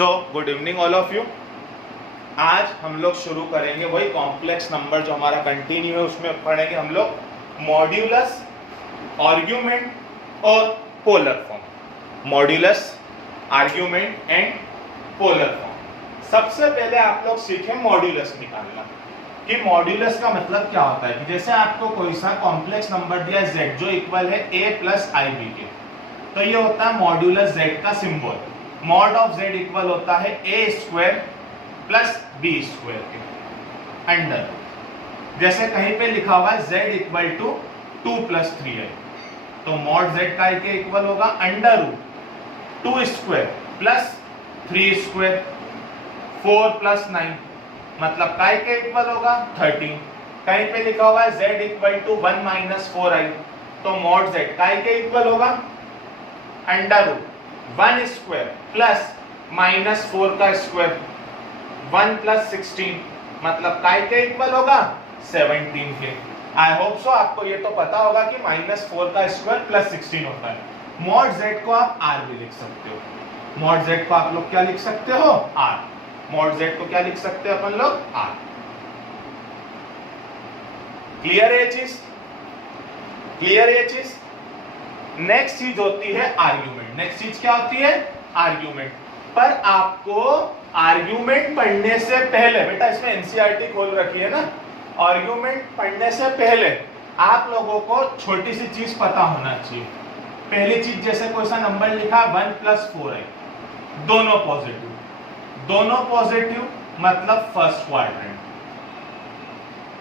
So good evening all of you. आज हम लोग शुरू करेंगे वही कॉम्प्लेक्स नंबर जो हमारा कंटिन्यू है, उसमें पढ़ेंगे हम लोग मॉड्यूलस, आर्ग्यूमेंट और polar form. Modulus, argument and polar form. सबसे पहले आप लोग सीखें मॉड्यूलस निकालना कि मॉड्यूलस का मतलब क्या होता है। कि जैसे आपको कोई सा कॉम्प्लेक्स नंबर दिया z जो इक्वल है a प्लस ib के, तो ये होता है मॉड्यूलस z का symbol. Mod of z equal होता है a square plus b square के अंडर। जैसे कहीं पे लिखा हुआ है z equal to 2 plus 3i, तो मॉड z का के इक्वल होगा under root 2 square plus 3 square 4 plus 9, मतलब काय के इक्वल होगा 13। कहीं पे लिखा हुआ है z equal to 1 minus 4i, तो मॉड z काय के इक्वल होगा under root 1 square plus minus 4 का स्क्वायर 1 प्लस 16, मतलब काय के इक्वल होगा 17 के। आई होप सो आपको ये तो पता होगा कि माइनस 4 का स्क्वायर प्लस 16 होता है। मॉड z को आप r भी लिख सकते हो। मॉड z को आप लोग क्या लिख सकते हो r। मॉड z को क्या लिख सकते हैं अपन लोग r। क्लियर है चीज? क्लियर है चीज? नेक्स्ट चीज होती है आर्ग्यूमेंट। नेक्स्ट चीज क्या होती है? आर्ग्यूमेंट। पर आपको आर्ग्यूमेंट पढ़ने से पहले, बेटा इसमें एनसीईआरटी खोल रखी है ना, आर्ग्यूमेंट पढ़ने से पहले आप लोगों को छोटी सी चीज पता होना चाहिए। पहली चीज, जैसे कोई सा नंबर लिखा 1 प्लस 4i, दोनों पॉजिटिव। दोनों पॉजिटिव मतलब फर्स्ट क्वाड्रेंट।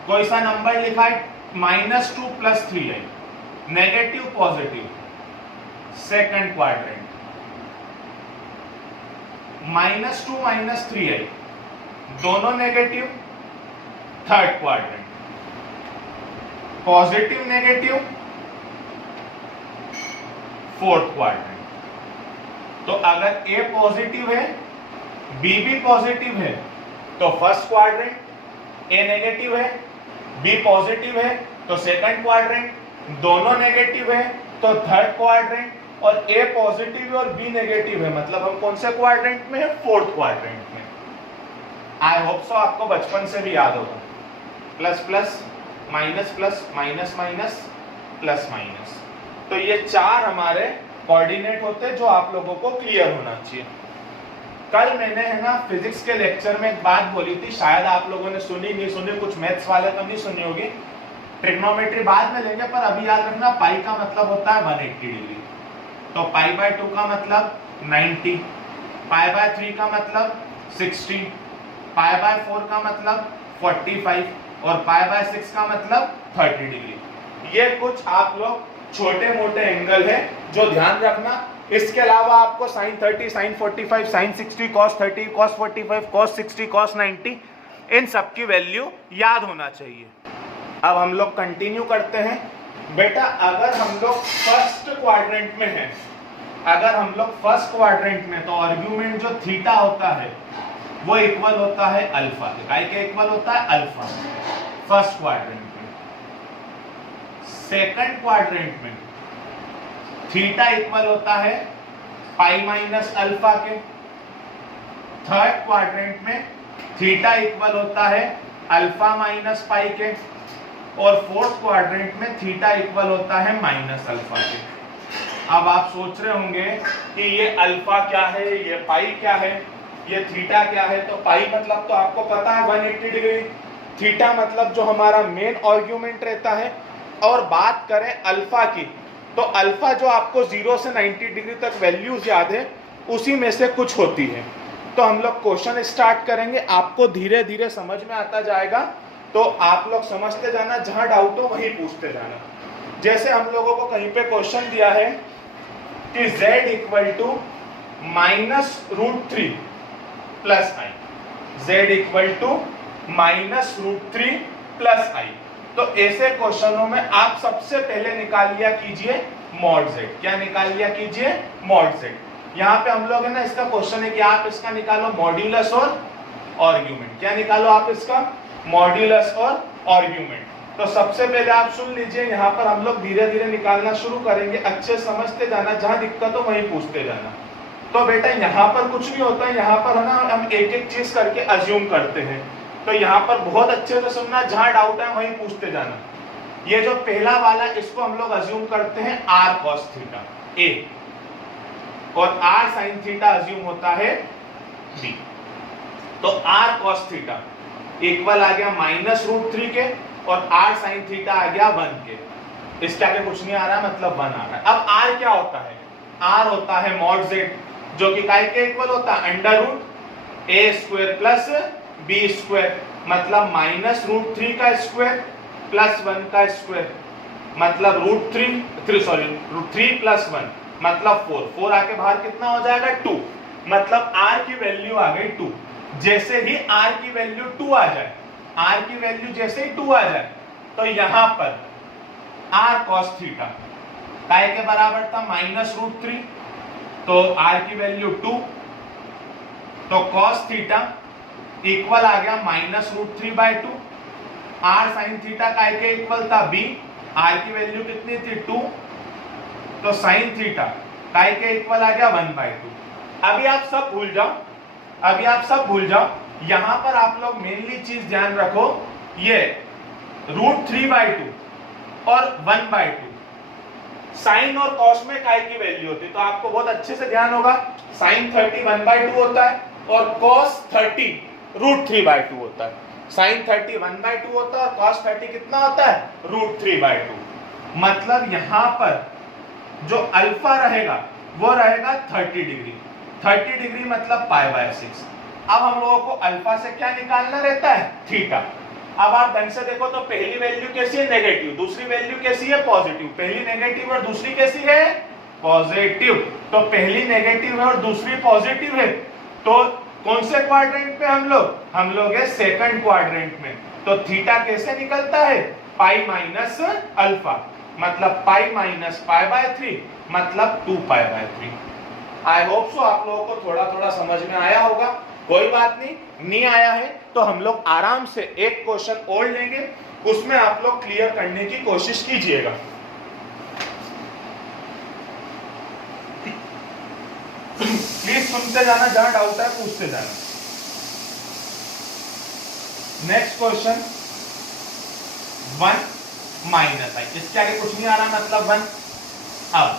कोई सा नंबर लिखा है -2 plus 3i, negative positive second quadrant. -2 minus 3i, दोनों negative third quadrant. Positive negative fourth quadrant. तो अगर a पॉजिटिव है b भी पॉजिटिव है तो फर्स्ट क्वाड्रेंट, a नेगेटिव है b पॉजिटिव है तो सेकंड क्वाड्रेंट, दोनों नेगेटिव है तो थर्ड क्वाड्रेंट, और a पॉजिटिव और b नेगेटिव है मतलब हम कौन से क्वाड्रेंट में है? फोर्थ क्वाड्रेंट में। आई होप सो आपको बचपन से भी याद होगा, plus plus minus plus minus minus plus minus. तो ये चार हमारे कोऑर्डिनेट होते हैं जो आप लोगों को क्लियर होना चाहिए। कल मैंने है ना फिजिक्स के लेक्चर में एक बात बोली थी, शायद आप लोगों ने सुनी नहीं सुनी, कुछ मैथ्स वाले तो नहीं सुनी होगी। ट्रिग्नोमेट्री बाद में लेंगे, पर अभी याद रखना पाई का मतलब होता है 180 डिग्री। तो पाई बाय 2 का मतलब 90, पाई बाय 3 का मतलब 60, पाई बाय 4 का मतलब 45 और पाई बाय 6 का मतलब 30 डिग्री। ये कुछ आप लोग छोटे मोटे एंगल है जो ध्यान रखना। इसके अलावा आपको sin 30, sin 45, sin 60, cos 30, cos 45, cos 60, cos 90 इन सब की वैल्यू याद होना चाहिए। अब हम लोग कंटिन्यू करते हैं। बेटा अगर हम लोग फर्स्ट क्वाड्रेंट में हैं, अगर हम लोग फर्स्ट क्वाड्रेंट में, तो आर्ग्यूमेंट जो थीटा होता है वो इक्वल होता है अल्फा के। काय के इक्वल होता है अल्फा फर्स्ट क्वाड्रेंट में। सेकंड क्वाड्रेंट में थीटा इक्वल होता है पाई माइनस अल्फा के। थर्ड क्वाड्रेंट में थीटा इक्वल होता है अल्फा माइनस पाई के। और फोर्थ क्वाड्रेंट में थीटा इक्वल होता है माइनस अल्फा के। अब आप सोच रहे होंगे कि ये अल्फा क्या है, ये पाई क्या है, ये थीटा क्या है। तो पाई मतलब तो आपको पता है 180 डिग्री, थीटा मतलब जो हमारा मेन आर्ग्यूमेंट रहता है। और बात करें अल्फा की, तो अल्फा जो आपको 0 से 90 डिग्री तक वैल्यूज याद है, उसी में से कुछ होती है। तो हम लोग क्वेश्चन स्टार्ट करेंगे, आपको धीरे धीरे समझ में आता जाएगा, तो आप लोग समझते जाना, जहां डाउट हो वहीं पूछते जाना। जैसे हम लोगों को कहीं पे क्वेश्चन दिया है कि z equal to -√3 plus i, z equal to -√3 plus i, तो ऐसे क्वेश्चनों में आप सबसे पहले निकाल लिया कीजिए मॉड z। क्या निकाल लिया कीजिए? Mod z। यहाँ पे हम लोग है ना, इसका क्वेश्चन है कि आप इसका निकालो मॉड्यूलस और आर्ग्यूमेंट। क्या निकालो आप इसका? मॉड्यूलस और आर्ग्यूमेंट। तो सबसे पहले आप सुन लीजिए, यहाँ पर हम लोग धीरे धीरे निकालना शुरू करेंगे। अच्छे समझते जाना, जहां दिक्कत हो वहीं पूछते जाना। तो बेटा यहाँ पर कुछ नहीं होता है, यहाँ पर है ना हम एक एक चीज करके अज्यूम करते हैं। तो यहाँ पर बहुत अच्छे से सुनना, जहां डाउट है वहीं पूछते जाना। ये जो पहला वाला इसको हम लोग अज्यूम करते हैं r cos थीटा a और r sin थीटा अज्यूम होता है b। तो r cos थीटा इक्वल आ गया -√3 के और r sin थीटा आ गया 1 के। इसके आगे कुछ नहीं आ रहा, मतलब 1 आ रहा है। अब r क्या होता है? r होता है mod z, जो कि काय के इक्वल होता है √a² प्लस b², मतलब -√3 का स्क्वायर प्लस 1 का स्क्वायर, मतलब √3 प्लस 1 मतलब 4 आके बाहर कितना हो जाएगा 2, मतलब r की वैल्यू आ गई 2। जैसे ही r की वैल्यू 2 आ जाए, r की वैल्यू जैसे ही 2 आ जाए, तो यहां पर r cos थीटा काय के बराबर था -√3, तो r की वैल्यू 2, तो cos थीटा इक्वल आ गया -√3/2। r sin थीटा काय के इक्वल था b, r की वैल्यू कितनी थी 2, तो sin थीटा काय के इक्वल आ गया 1/2। अभी आप सब भूल जाओ, यहां पर आप लोग मेनली चीज ध्यान रखो, ये √3/2 और 1/2 साइन और कॉस में काय की वैल्यू होती है, तो आपको बहुत अच्छे से ध्यान होगा। साइन 30 1/2 होता है और कॉस 30 √3/2 होता है। साइन 30 1/2 होता है और कॉस 30 कितना होता है √3/2। मतलब यहां पर जो अल्फा रहेगा वो रहेगा 30 डिग्री। 30 डिग्री मतलब π/6। अब हम लोगों को अल्फा से क्या निकालना रहता है? थीटा। अब आप ढंग से देखो तो पहली वैल्यू कैसी है? नेगेटिव। दूसरी वैल्यू कैसी है? पॉजिटिव। पहली नेगेटिव और दूसरी कैसी है? पॉजिटिव। तो पहली नेगेटिव है और दूसरी पॉजिटिव है, तो कौन से क्वाड्रेंट पे हम लोग है सेकंड क्वाड्रेंट में। तो थीटा कैसे निकलता है? पाई माइनस अल्फा, मतलब पाई माइनस π/3 मतलब 2π/3। आई होप सो आप लोगों को थोड़ा थोड़ा समझ में आया होगा। कोई बात नहीं आया है तो हम लोग आराम से एक क्वेश्चन और लेंगे, उसमें आप लोग क्लियर करने की कोशिश कीजिएगा। प्लीज सुनते जाना, जहां डाउट है पूछते जाना। नेक्स्ट क्वेश्चन 1 - i, इसके आगे कुछ नहीं आ रहा, मतलब 1। अब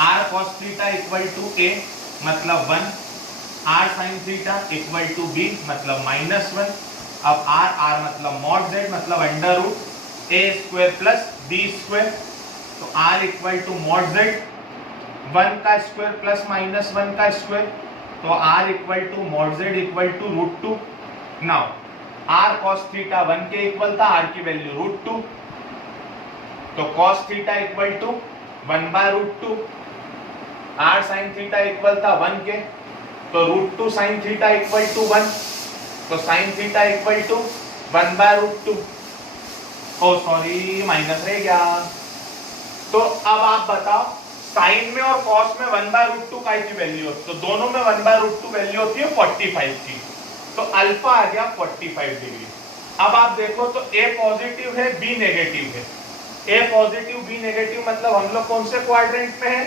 r cos theta equal to a मतलब 1, r sin theta equal to b मतलब -1। अब r मतलब mod z मतलब √a² प्लस b², तो r equal to mod z 1 का स्क्वायर प्लस -1 का स्क्वायर, तो r equal to mod z equal to √2। Now r cos theta 1 के equal था, r की वैल्यू √2, तो cos theta equal to 1/√2। r sin theta equal था 1 के, तो √2 sin थीटा इक्वल टू 1, तो sin theta equal to 1/√2। Oh sorry, minus रह गया। तो अब आप बताओ, साइन में और कॉस में 1/√2 का की वैल्यू होती है, तो दोनों में 1/√2 वैल्यू होती है 45 की, तो अल्फा आ गया 45 डिग्री। अब आप देखो तो a पॉजिटिव है, b नेगेटिव है। a पॉजिटिव b नेगेटिव मतलब हम लोग कौन से क्वाड्रेंट में है?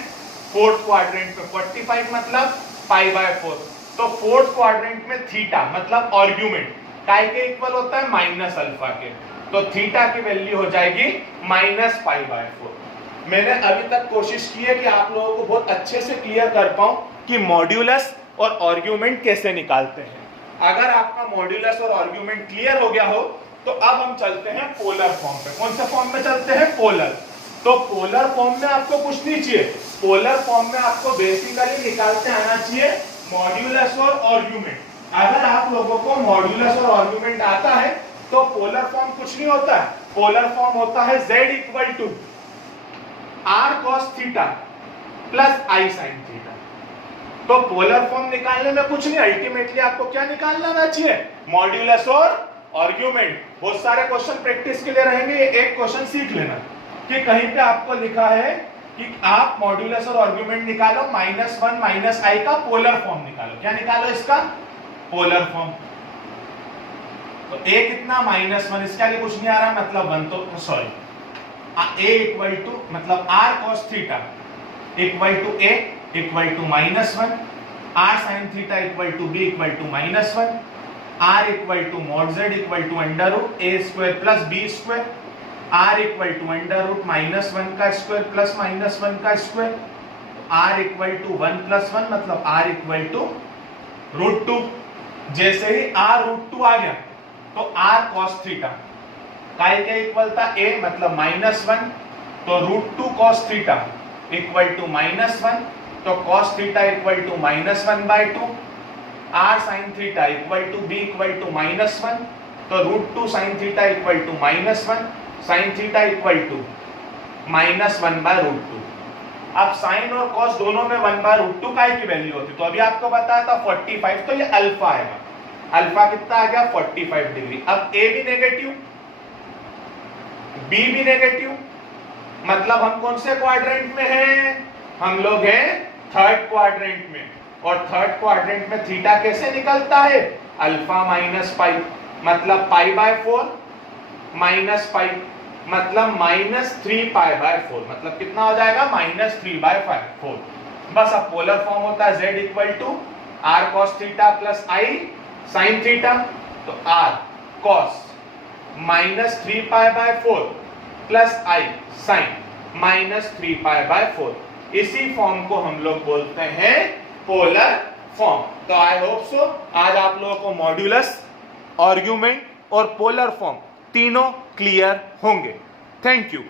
फोर्थ क्वाड्रेंट में। 45 मतलब π/4, तो फोर्थ क्वाड्रेंट में थीटा मतलब आर्गुमेंट काय के इक्वल होता है? माइनस अल्फा के, तो थीटा की वैल्यू हो जाएगी -π/4। मैंने अभी तक कोशिश की है कि आप लोगों को बहुत अच्छे से क्लियर कर पाऊं कि मॉड्यूलस और आर्गुमेंट कैसे निकालते हैं। अगर आपका मॉड्यूलस और आर्गुमेंट क्लियर हो गया हो तो अब हम चलते हैं पोलर फॉर्म पे। कौन से फॉर्म में चलते हैं? पोलर। तो पोलर फॉर्म में आपको कुछ नहीं चाहिए, पोलर फॉर्म में आपको बेसिकली निकालते आना चाहिए मॉड्यूलस और आर्गुमेंट। अगर आप लोगों को मॉड्यूलस और आर्गुमेंट आता है तो पोलर फॉर्म कुछ नहीं होता है, पोलर फॉर्म होता है z equal to r cos theta plus i sin theta. तो पोलर फॉर्म निकालने में कुछ नहीं, अल्टीमेटली आपको क्या निकालना आना चाहिए? मॉड्यूलस और आर्गुमेंट। बहुत सारे क्वेश्चन प्रैक्टिस के लिए रहेंगे, एक क्वेश्चन सीख लेना कि कहीं पे आपको लिखा है कि आप मॉड्यूलस और आर्गुमेंट निकालो, -1 -i का पोलर फॉर्म निकालो। क्या निकालो? इसका पोलर फॉर्म। तो a कितना? -1, इसके आगे कुछ नहीं आ रहा, मतलब 1, तो सॉरी a इक्वल टू मतलब r cos theta equal to a equal to -1, r sin theta equal to b equal to -1, r equal to mod z equal to under root a square plus b square, r equal to under root -1 का square plus -1 का square, r equal to 1 + 1 मतलब r equal to √2। जैसे ही r √2 आ गया तो r cos theta काय के equal था a मतलब -1, तो √2 cos थीटा इक्वल टू -1, तो cos theta equal to -1/2, r sin theta equal to b equal to -1, तो √2 sin theta equal to -1, sin theta equal to -1/√2। अब sin और cos दोनों में 1/√2 काय की वैल्यू होती, तो अभी आपको बताया था 45, तो ये अल्फा आएगा, अल्फा कितना आ गया 45 डिग्री। अब a भी नेगेटिव b भी नेगेटिव, मतलब हम कौन से क्वाड्रेंट में हैं, हम लोग हैं थर्ड क्वाड्रेंट में, और थर्ड क्वाड्रेंट में थीटा कैसे निकलता है, अल्फा माइनस पाई, मतलब π/4 माइनस पाई मतलब -3π/4, मतलब कितना हो जाएगा -3/4। बस अब पोलर फॉर्म होता है z equal to r cos theta plus i sin theta, तो r cos -3π/4 plus i sin -3π/4, इसी फॉर्म को हम लोग बोलते हैं पोलर फॉर्म। तो आई होप सो आज आप लोगों को मॉड्यूलस, आर्गुमेंट और पोलर फॉर्म तीनों क्लियर होंगे। Thank you.